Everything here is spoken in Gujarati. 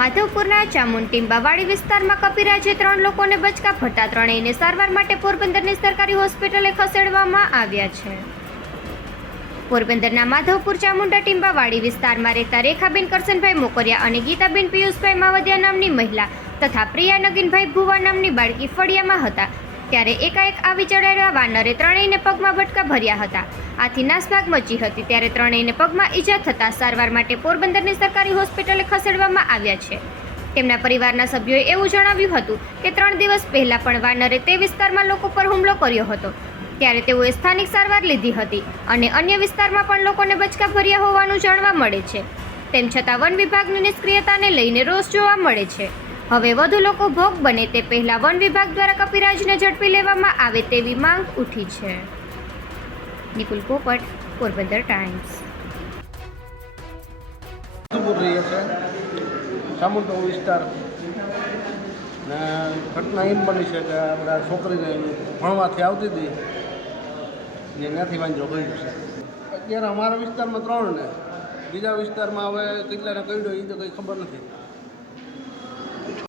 સામંતપુરના ચામુંડીબાવાડી વિસ્તારમાં કપિરાજે ત્રણ લોકોને બચકા ભરતા ત્રણેયને સારવાર માટે પોરબંદરની સરકારી હોસ્પિટલે ખસેડવામાં આવ્યા છે. પોરબંદરના માધવપુર ચામુંડા ટીંબાવાડી વિસ્તારમાં રહેતા રેખાબેન કરશનભાઈ મોકરિયા અને ગીતાબેન પિયુષભાઈ માવદિયા નામની મહિલા તથા પ્રિયા નગીનભાઈ ભુવા નામની બાળકી ફળિયામાં હતા. ત્યારે એકાએક આવી ચડેલા વાનરે ત્રણેયને પગમાં બટકા ભર્યા હતા. આથી નાસભાગ મચી હતી ત્યારે ત્રણેયને પગમાં ઈજા થતાં સારવાર માટે પોરબંદરની સરકારી હોસ્પિટલે ખસેડવામાં આવ્યા છે. તેમના પરિવારના સભ્યોએ એવું જણાવ્યું હતું કે ત્રણ દિવસ પહેલા પણ વાનરે તે વિસ્તારમાં લોકો પર હુમલો કર્યો હતો. ત્યારે તેઓએ સ્થાનિક સારવાર લીધી હતી અને અન્ય વિસ્તારમાં પણ લોકોને બચકા ભર્યા હોવાનું જાણવા મળે છે. તેમ છતાં વન વિભાગની નિષ્ક્રિયતાને લઈને રોષ જોવા મળે છે. હવે વધુ લોકો ભોગ બને તે પહેલા વન વિભાગ દ્વારા કપિરાજને ઝડપી લેવામાં આવે તેવી માંગ ઉઠી છે. નિકુલ પોપટ, પોરબંદર ટાઈમ્સ. રહીએ છે. ચામુંડો વિસ્તાર ઘટના એમ બની છે કે આપણા છોકરીને ભણવાથી આવતી હતી. ને ત્યાંથી વાંધો ગયો છે. અત્યારે અમારા વિસ્તારમાં ત્રણ ને. બીજા વિસ્તારમાં હવે કેટલાને કઈડો એ તો કંઈ ખબર નથી.